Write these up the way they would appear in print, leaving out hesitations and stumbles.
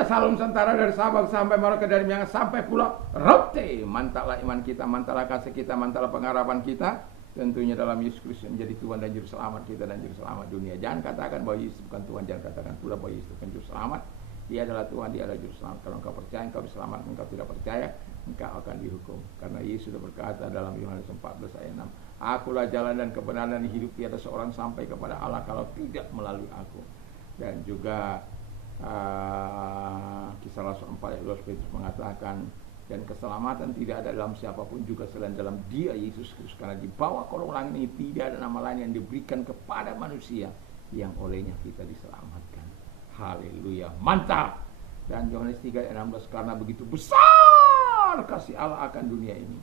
Indonesia, salam Nusantara dari Sabang sampai Merauke, dari Miangas sampai Pulau Rote. Mantaplah iman kita, mantaplah kasih kita, mantaplah pengharapan kita. Tentunya dalam Yesus Kristus menjadi Tuhan dan Juru Selamat kita dan Juru Selamat dunia. Jangan katakan bahwa Yesus bukan Tuhan, jangan katakan pula bahwa Yesus bukan Juru Selamat. Dia adalah Tuhan, dia adalah Juru Selamat. Kalau engkau percaya, engkau diselamatkan. Engkau tidak percaya, engkau akan dihukum. Karena Yesus sudah berkata dalam Yohanes 14 ayat 6, Akulah jalan dan kebenaran dan hidup, tiada seorang sampai kepada Allah kalau tidak melalui aku. Dan juga Kisah Rasul 4 ayat 12 Petrus mengatakan, dan keselamatan tidak ada dalam siapapun juga selain dalam Dia Yesus Kristus, karena di bawah kolong langit ini tidak ada nama lain yang diberikan kepada manusia yang olehnya kita diselamatkan. Haleluya, mantap. Dan Yohanes 3 ayat 16, karena begitu besar kasih Allah akan dunia ini,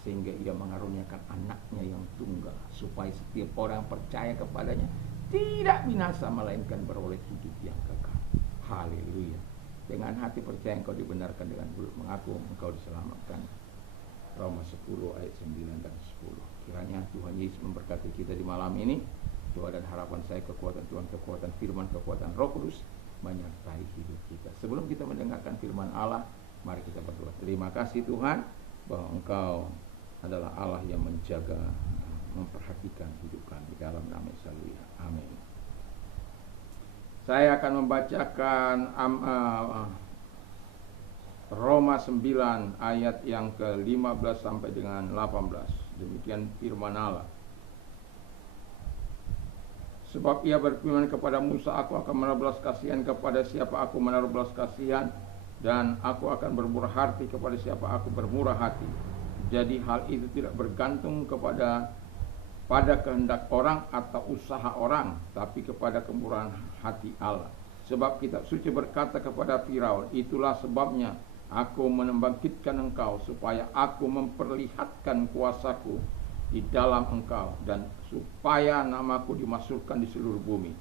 sehingga Ia mengaruniakan anaknya yang tunggal, supaya setiap orang percaya kepadanya tidak binasa, melainkan beroleh hidup yang kekal. Haleluya. Dengan hati percaya engkau dibenarkan, dengan mulut mengaku engkau diselamatkan. Roma 10 ayat 9 dan 10. Kiranya Tuhan Yesus memberkati kita di malam ini. Doa dan harapan saya, kekuatan Tuhan, kekuatan firman, kekuatan Roh Kudus menyertai hidup kita. Sebelum kita mendengarkan firman Allah, mari kita berdoa. Terima kasih Tuhan bahwa engkau adalah Allah yang menjaga, memperhatikan hidup kami. Dalam nama Yesus, amin. Saya akan membacakan Roma 9 ayat yang ke-15 sampai dengan 18. Demikian firman Allah. Sebab Ia berfirman kepada Musa, Aku akan menaruh belas kasihan kepada siapa aku menaruh belas kasihan, dan aku akan bermurah hati kepada siapa aku bermurah hati. Jadi hal itu tidak bergantung pada kehendak orang atau usaha orang, tapi kepada kemurahan hati Allah. Sebab kitab suci berkata kepada Firaun, itulah sebabnya aku membangkitkan engkau, supaya aku memperlihatkan kuasaku di dalam engkau, dan supaya namaku dimasyhurkan di seluruh bumi.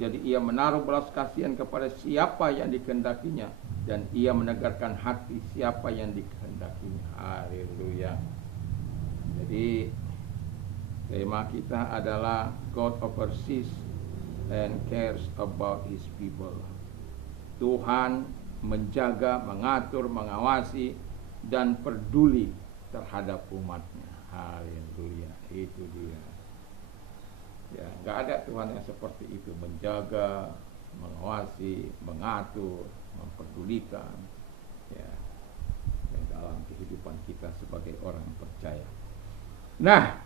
Jadi ia menaruh belas kasihan kepada siapa yang dikehendakinya, dan ia menegarkan hati siapa yang dikehendakinya. Haleluya. Jadi tema kita adalah God oversees and cares about His people. Tuhan menjaga, mengatur, mengawasi, dan peduli terhadap umatnya. Haleluya, itu dia. Ya, nggak ada Tuhan yang seperti itu, menjaga, mengawasi, mengatur, memperdulikan, ya, dalam kehidupan kita sebagai orang percaya. Nah,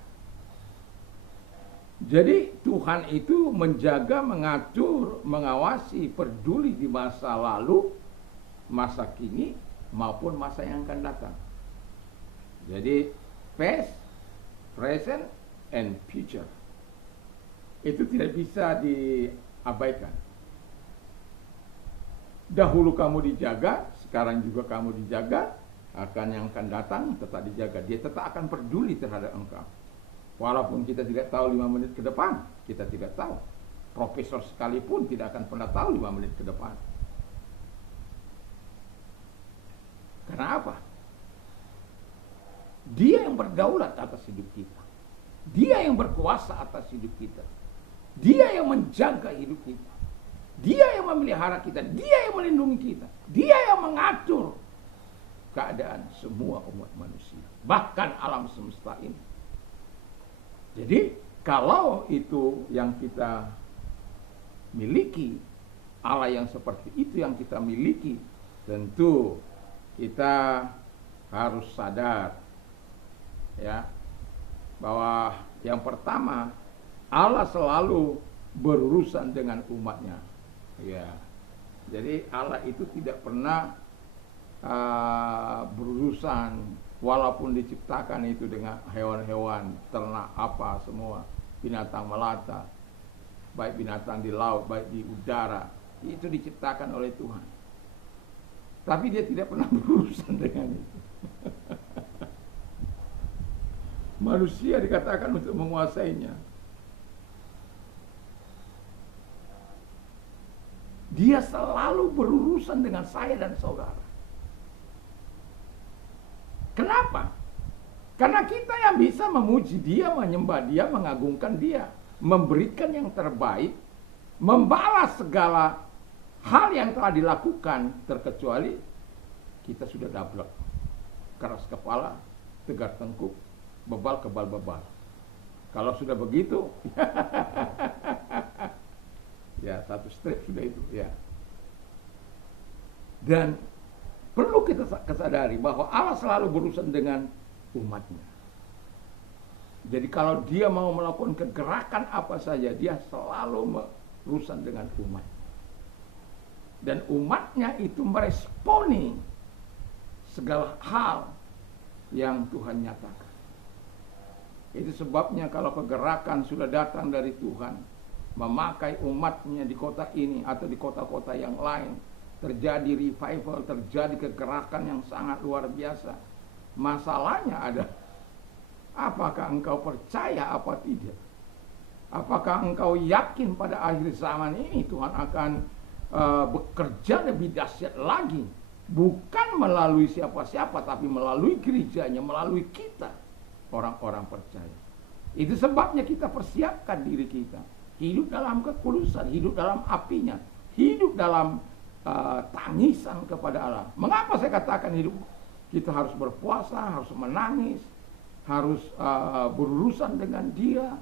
jadi Tuhan itu menjaga, mengatur, mengawasi, peduli di masa lalu, masa kini, maupun masa yang akan datang. Jadi past, present, and future itu tidak bisa diabaikan. Dahulu kamu dijaga, sekarang juga kamu dijaga, akan yang akan datang tetap dijaga. Dia tetap akan peduli terhadap engkau. Walaupun kita tidak tahu 5 menit ke depan, kita tidak tahu. Profesor sekalipun tidak akan pernah tahu 5 menit ke depan. Karena apa? Dia yang berdaulat atas hidup kita. Dia yang berkuasa atas hidup kita. Dia yang menjaga hidup kita. Dia yang memelihara kita. Dia yang melindungi kita. Dia yang mengatur keadaan semua umat manusia, bahkan alam semesta ini. Jadi kalau itu yang kita miliki, Allah yang seperti itu yang kita miliki, tentu kita harus sadar, ya, bahwa yang pertama, Allah selalu berurusan dengan umatnya, ya. Jadi Allah itu tidak pernah berurusan, walaupun diciptakan itu dengan hewan-hewan, ternak apa semua, binatang melata, baik binatang di laut, baik di udara, itu diciptakan oleh Tuhan. Tapi dia tidak pernah berurusan dengan itu. Manusia dikatakan untuk menguasainya. Dia selalu berurusan dengan saya dan saudara. Kenapa? Karena kita yang bisa memuji Dia, menyembah Dia, mengagungkan Dia, memberikan yang terbaik, membalas segala hal yang telah dilakukan, terkecuali kita sudah dablek, keras kepala, tegar tengkuk, bebal kebal bebal. Kalau sudah begitu, ya satu strip sudah itu, ya. Dan perlu kita kesadari bahwa Allah selalu berurusan dengan umatnya. Jadi kalau dia mau melakukan kegerakan apa saja, dia selalu berurusan dengan umat. Dan umatnya itu meresponi segala hal yang Tuhan nyatakan. Itu sebabnya kalau kegerakan sudah datang dari Tuhan, memakai umatnya di kota ini atau di kota-kota yang lain, terjadi revival, terjadi kegerakan yang sangat luar biasa. Masalahnya ada, apakah engkau percaya apa tidak? Apakah engkau yakin pada akhir zaman ini Tuhan akan bekerja lebih dahsyat lagi? Bukan melalui siapa-siapa, tapi melalui gerejanya, melalui kita, orang-orang percaya. Itu sebabnya kita persiapkan diri kita. Hidup dalam kekulusan, hidup dalam apinya, hidup dalam tangisan kepada Allah. Mengapa saya katakan hidup? Kita harus berpuasa, harus menangis, harus berurusan dengan Dia.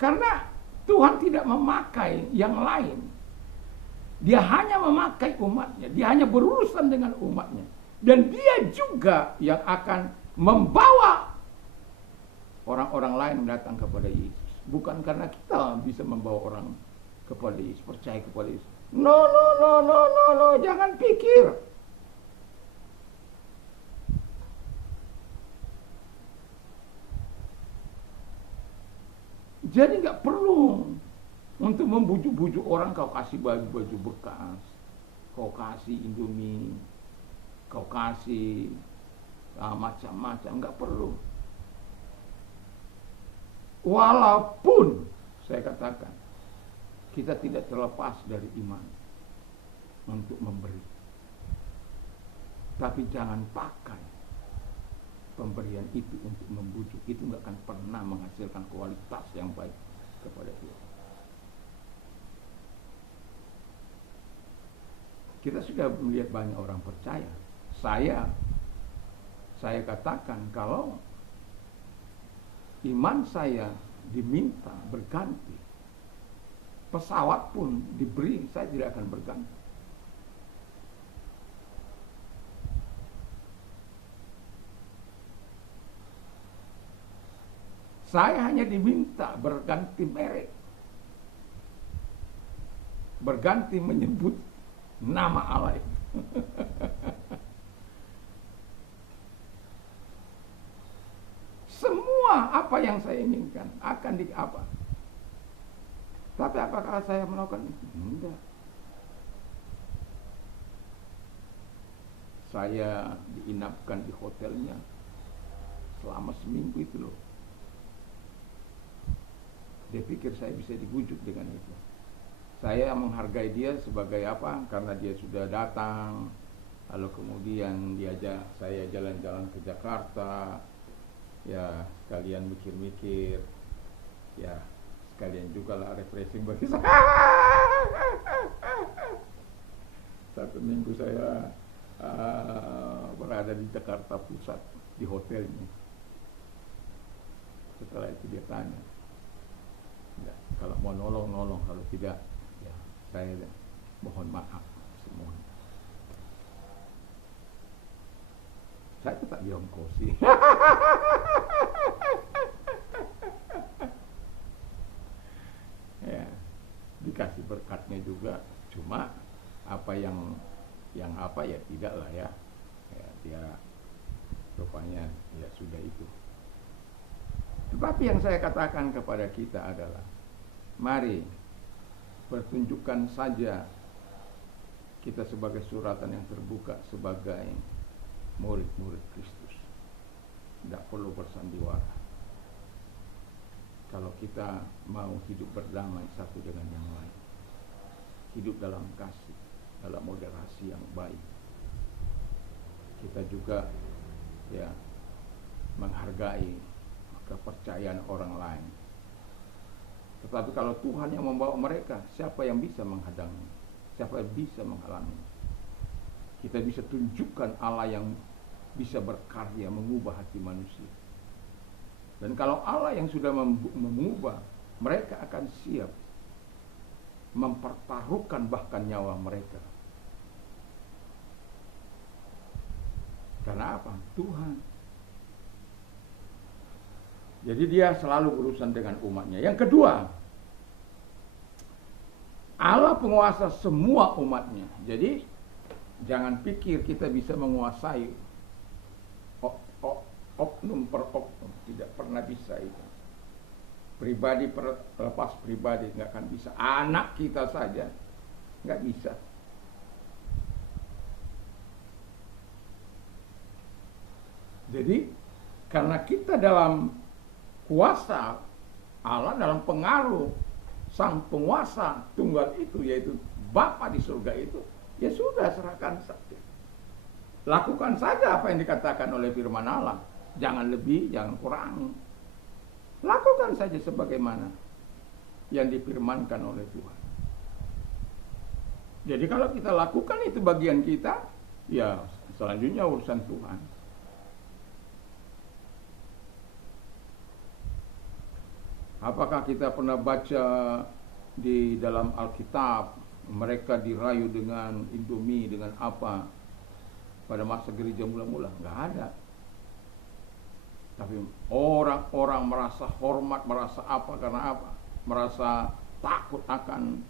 Karena Tuhan tidak memakai yang lain. Dia hanya memakai umatnya. Dia hanya berurusan dengan umatnya. Dan dia juga yang akan membawa orang-orang lain datang kepada Yesus. Bukan karena kita bisa membawa orang kepada Yesus, percaya kepada Yesus. No, jangan pikir. Jadi nggak perlu untuk membujuk-bujuk orang, kau kasih baju bekas, kau kasih Indomie, kau kasih macam-macam, nggak perlu. Walaupun saya katakan kita tidak terlepas dari iman untuk memberi, tapi jangan pakai pemberian itu untuk membujuk. Itu nggak akan pernah menghasilkan kualitas yang baik kepada dia. Kita sudah melihat banyak orang percaya. Saya katakan kalau iman saya diminta berganti, pesawat pun diberi, saya tidak akan berganti. Saya hanya diminta berganti merek, berganti menyebut nama Allah itu. Semua apa yang saya inginkan akan apa? Tapi apakah saya melakukan itu? Tidak. Saya diinapkan di hotelnya selama seminggu itu loh. Dia pikir saya bisa dibujuk dengan itu. Saya menghargai dia sebagai apa? Karena dia sudah datang, lalu kemudian diajak saya jalan-jalan ke Jakarta, ya sekalian mikir-mikir, ya sekalian juga lah refreshing bagi saya. Satu minggu saya berada di Jakarta Pusat di hotelnya. Setelah itu dia tanya, ya, kalau mau nolong, kalau tidak ya saya mohon maaf semua. Saya tetap di ongkosi. Ya, dikasih berkatnya juga, cuma apa yang apa ya tidak lah ya. Ya dia rupanya ya sudah itu. Tetapi yang saya katakan kepada kita adalah, mari pertunjukkan saja kita sebagai suratan yang terbuka sebagai murid-murid Kristus. Tidak perlu bersandiwara. Kalau kita mau hidup berdamai satu dengan yang lain, hidup dalam kasih, dalam moderasi yang baik, kita juga ya menghargai kepercayaan orang lain. Tetapi kalau Tuhan yang membawa mereka, siapa yang bisa menghadangnya? siapa yang bisa menghalangi? Kita bisa tunjukkan Allah yang bisa berkarya mengubah hati manusia. Dan kalau Allah yang sudah mengubah, mereka akan siap mempertaruhkan bahkan nyawa mereka. Karena apa? Tuhan. Jadi dia selalu berurusan dengan umatnya. Yang kedua, Allah penguasa semua umatnya. Jadi jangan pikir kita bisa menguasai oknum per oknum. Tidak pernah bisa itu. Pribadi lepas pribadi nggak akan bisa. Anak kita saja nggak bisa. Jadi karena kita dalam kuasa Allah, dalam pengaruh sang penguasa tunggal itu, yaitu Bapa di surga itu, ya sudah, serahkan saja. Lakukan saja apa yang dikatakan oleh firman Allah. Jangan lebih, jangan kurangi. Lakukan saja sebagaimana yang difirmankan oleh Tuhan. Jadi kalau kita lakukan itu bagian kita, ya selanjutnya urusan Tuhan. Apakah kita pernah baca di dalam Alkitab mereka dirayu dengan Indomie, dengan apa pada masa gereja mula-mula? Nggak ada. Tapi orang-orang merasa hormat, merasa apa karena apa? Merasa takut akan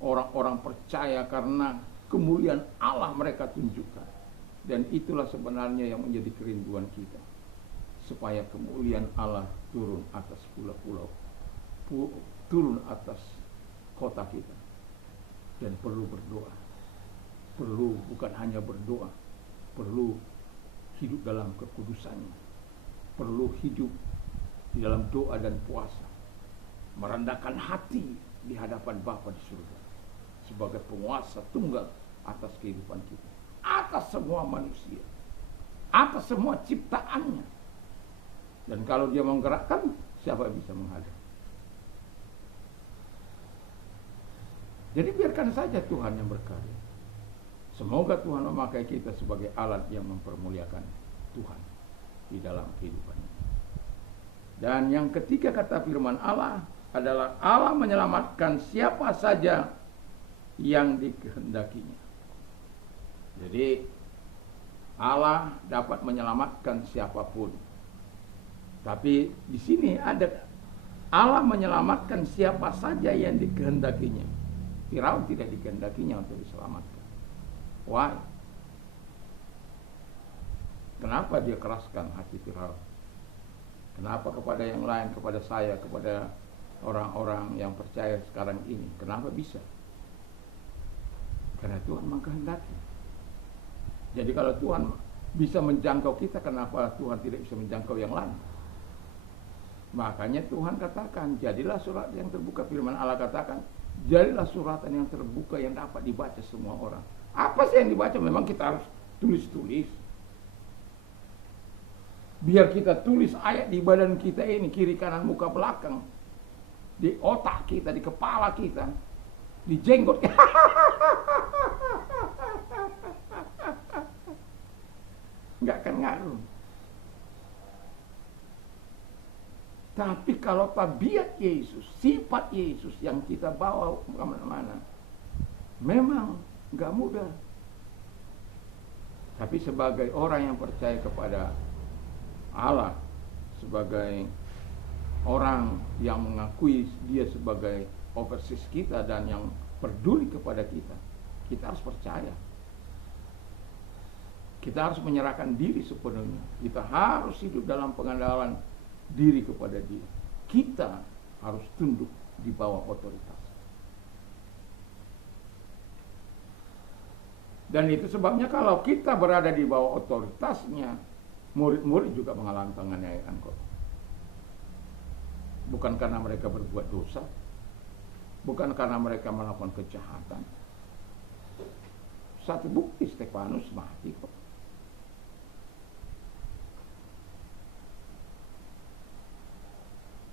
orang-orang percaya karena kemuliaan Allah mereka tunjukkan. Dan itulah sebenarnya yang menjadi kerinduan kita. Supaya kemuliaan Allah turun atas pulau-pulau, turun atas kota kita. Dan perlu berdoa. Perlu bukan hanya berdoa, perlu hidup dalam kekudusannya. Perlu hidup di dalam doa dan puasa, merendahkan hati di hadapan Bapa di surga sebagai penguasa tunggal atas kehidupan kita, atas semua manusia, atas semua ciptaannya. Dan kalau dia menggerakkan, siapa yang bisa menghadap? Jadi biarkan saja Tuhan yang berkarya. Semoga Tuhan memakai kita sebagai alat yang mempermuliakan Tuhan di dalam kehidupannya. Dan yang ketiga kata firman Allah adalah Allah menyelamatkan siapa saja yang dikehendakinya. Jadi Allah dapat menyelamatkan siapapun. Tapi di sini ada Allah menyelamatkan siapa saja yang dikehendakinya. Firaun tidak dikehendakinya untuk diselamatkan. Why? Kenapa dia keraskan hati Firaun? Kenapa kepada yang lain, kepada saya, kepada orang-orang yang percaya sekarang ini? Kenapa bisa? Karena Tuhan mengkehendaki. Jadi kalau Tuhan bisa menjangkau kita, kenapa Tuhan tidak bisa menjangkau yang lain? Makanya Tuhan katakan, jadilah surat yang terbuka. Firman Allah katakan, jadilah suratan yang terbuka yang dapat dibaca semua orang. Apa sih yang dibaca? Memang kita harus tulis-tulis. Biar kita tulis ayat di badan kita ini, kiri kanan muka belakang, di otak kita, di kepala kita, di jenggot. Nggak akan ngaruh. Tapi kalau tabiat Yesus, sifat Yesus yang kita bawa kemana-mana, memang nggak mudah. Tapi sebagai orang yang percaya kepada Allah, sebagai orang yang mengakui dia sebagai overseas kita dan yang peduli kepada kita, kita harus percaya. Kita harus menyerahkan diri sepenuhnya. Kita harus hidup dalam pengandalan diri kepada dia. Kita harus tunduk di bawah otoritas. Dan itu sebabnya kalau kita berada di bawah otoritasnya, murid-murid juga mengalami penganiayaan kok. Bukan karena mereka berbuat dosa, bukan karena mereka melakukan kejahatan. Satu bukti, Stefanus mati kok.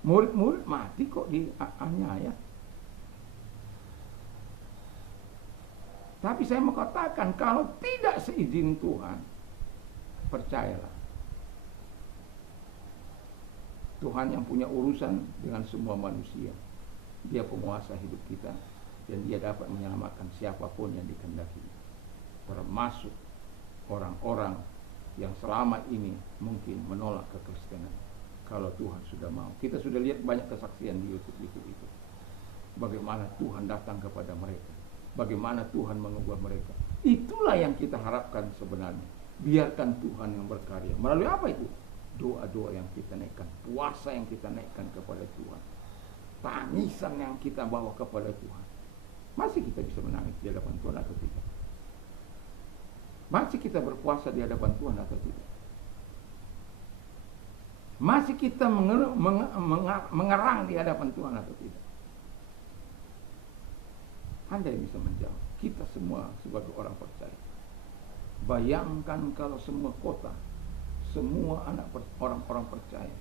Murid-murid mati kok dianiaya. Tapi saya mau katakan, kalau tidak seizin Tuhan, percayalah, Tuhan yang punya urusan dengan semua manusia. Dia penguasa hidup kita, dan dia dapat menyelamatkan siapapun yang dikehendaki, termasuk orang-orang yang selama ini mungkin menolak kekristenan. Kalau Tuhan sudah mau, kita sudah lihat banyak kesaksian di YouTube itu, bagaimana Tuhan datang kepada mereka, bagaimana Tuhan mengubah mereka. Itulah yang kita harapkan sebenarnya. Biarkan Tuhan yang berkarya. Melalui apa itu? Doa-doa yang kita naikkan, puasa yang kita naikkan kepada Tuhan, tangisan yang kita bawa kepada Tuhan. Masih kita bisa menangis di hadapan Tuhan atau tidak? Masih kita berpuasa di hadapan Tuhan atau tidak? Masih kita mengerang di hadapan Tuhan atau tidak? Anda yang bisa menjawab. Kita semua sebagai orang percaya. Bayangkan kalau semua kota, semua orang-orang percaya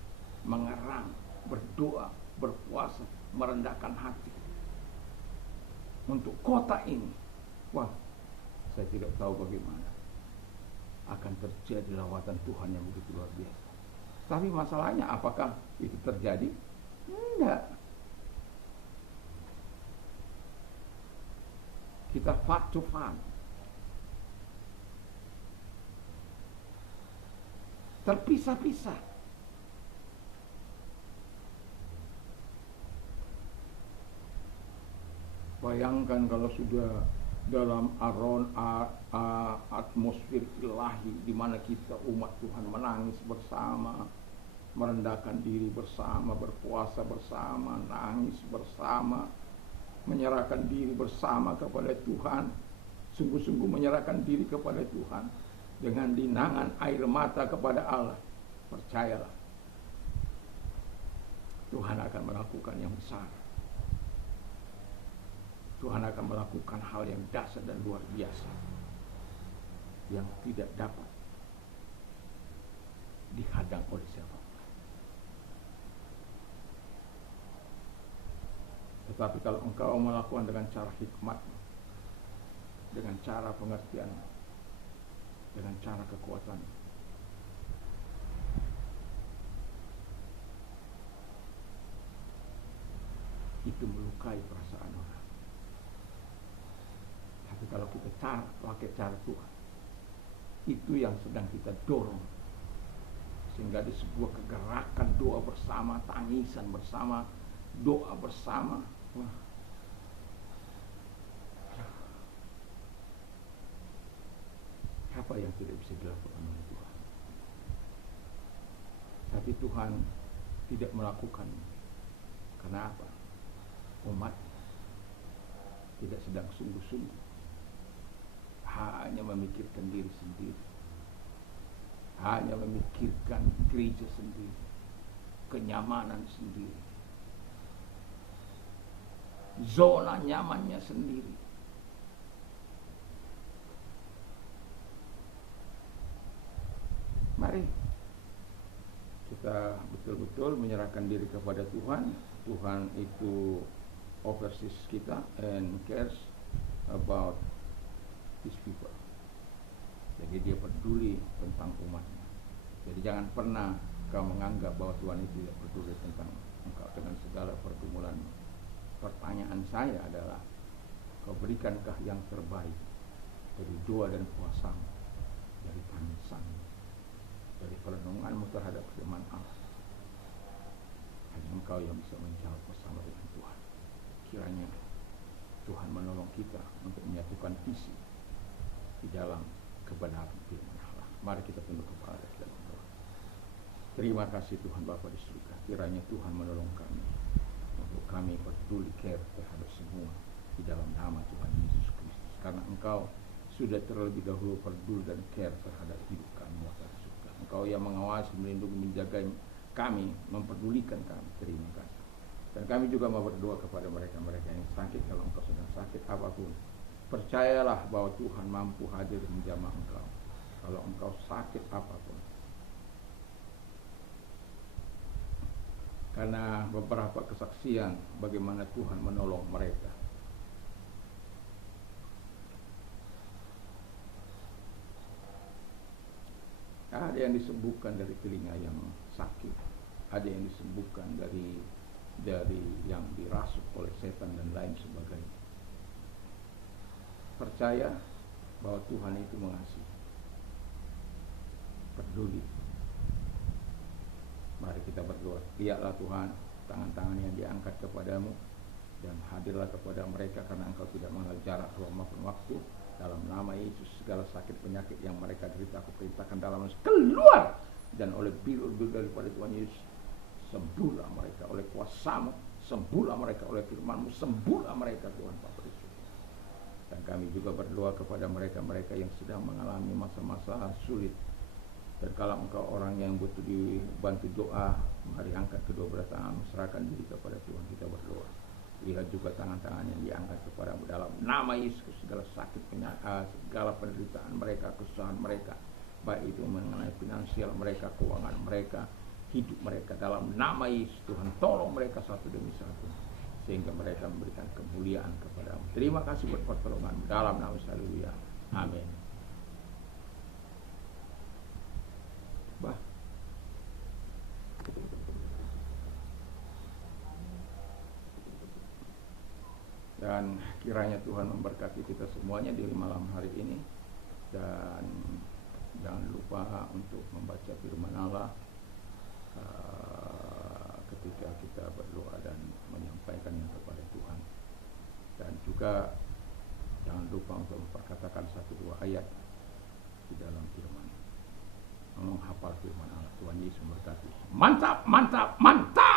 mengerang, berdoa, berpuasa, merendahkan hati untuk kota ini. Wah, saya tidak tahu bagaimana akan terjadi lawatan Tuhan yang begitu luar biasa. Tapi masalahnya, apakah itu terjadi? Tidak. Kita fat to fat, terpisah-pisah. Bayangkan kalau sudah dalam atmosfer ilahi, di mana kita umat Tuhan menangis bersama, merendahkan diri bersama, berpuasa bersama, nangis bersama, menyerahkan diri bersama kepada Tuhan, sungguh-sungguh menyerahkan diri kepada Tuhan dengan linangan air mata kepada Allah. Percayalah, Tuhan akan melakukan yang besar. Tuhan akan melakukan hal yang dahsyat dan luar biasa, yang tidak dapat dihadang oleh siapapun. Tetapi kalau engkau melakukan dengan cara hikmat, dengan cara pengertian, dengan cara kekuatan, itu melukai perasaan orang. Tapi kalau kita pakai cara Tuhan, itu yang sedang kita dorong, sehingga di sebuah kegerakan doa bersama, tangisan bersama, doa bersama. Wah, apa yang tidak bisa dilakukan oleh Tuhan? Tapi Tuhan tidak melakukan. Kenapa? Umat tidak sedang sungguh-sungguh, hanya memikirkan diri sendiri, hanya memikirkan gereja sendiri, kenyamanan sendiri, zona nyamannya sendiri. Mari kita betul-betul menyerahkan diri kepada Tuhan. Tuhan itu oversees kita and cares about his people. Jadi dia peduli tentang umatnya. Jadi jangan pernah kau menganggap bahwa Tuhan itu tidak peduli tentang engkau dengan segala pergumulanmu. Pertanyaan saya adalah, kau berikankah yang terbaik dari doa dan puasamu, dari tangisanmu, dari perenunganmu terhadap firman Allah? Hanya engkau yang bisa menjawab bersama dengan Tuhan. Kiranya Tuhan menolong kita untuk menyatukan visi di dalam kebenaran firman Allah. Mari kita tunduk kepala kita berdoa. Terima kasih Tuhan Bapa di surga. Kiranya Tuhan menolong kami untuk kami peduli care terhadap semua di dalam nama Tuhan Yesus Kristus. Karena Engkau sudah terlebih dahulu peduli dan care terhadap hidup kami Bapa di surga. Engkau yang mengawasi, melindungi, menjaga kami, mempedulikan kami. Terima kasih. Dan kami juga mau berdoa kepada mereka-mereka yang sakit. Kalau engkau sedang sakit apapun, percayalah bahwa Tuhan mampu hadir menjamah engkau. Kalau engkau sakit apapun. Karena beberapa kesaksian bagaimana Tuhan menolong mereka. yang disembuhkan dari telinga yang sakit, ada yang disembuhkan dari yang dirasuk oleh setan dan lain sebagainya. Percaya bahwa Tuhan itu mengasihi, peduli. Mari kita berdoa. Lihatlah Tuhan, tangan-tangan yang diangkat kepadamu, dan hadirlah kepada mereka karena Engkau tidak mengenal jarak, ruang maupun waktu. Dalam nama Yesus, segala sakit penyakit yang mereka derita, aku perintahkan dalam keluar, dan oleh bilur-bilur daripada Tuhan Yesus, sembuhlah mereka oleh kuasa-Mu, sembuhlah mereka oleh firman-Mu, sembuhlah mereka Tuhan Bapa Yesus. Dan kami juga berdoa kepada mereka-mereka yang sedang mengalami masa-masa sulit. Dan kalau engkau orang yang butuh dibantu doa, mari angkat kedua belah tangan, serahkan diri kepada Tuhan, kita berdoa. Lihat juga tangan-tangan yang diangkat kepadamu dalam nama Yesus, segala sakit penyakit, segala penderitaan mereka, kesusahan mereka, baik itu mengenai finansial mereka, keuangan mereka, hidup mereka, dalam nama Yesus. Tuhan tolong mereka satu demi satu, sehingga mereka memberikan kemuliaan kepadamu. Terima kasih buat pertolongan dalam nama Yesus. Haleluya. Amin. Dan kiranya Tuhan memberkati kita semuanya di malam hari ini. Dan jangan lupa untuk membaca firman Allah ketika kita berdoa dan menyampaikannya kepada Tuhan. Dan juga jangan lupa untuk memperkatakan 1-2 ayat di dalam firman, menghafal firman Allah. Tuhan Yesus memberkati. Mantap, mantap, mantap.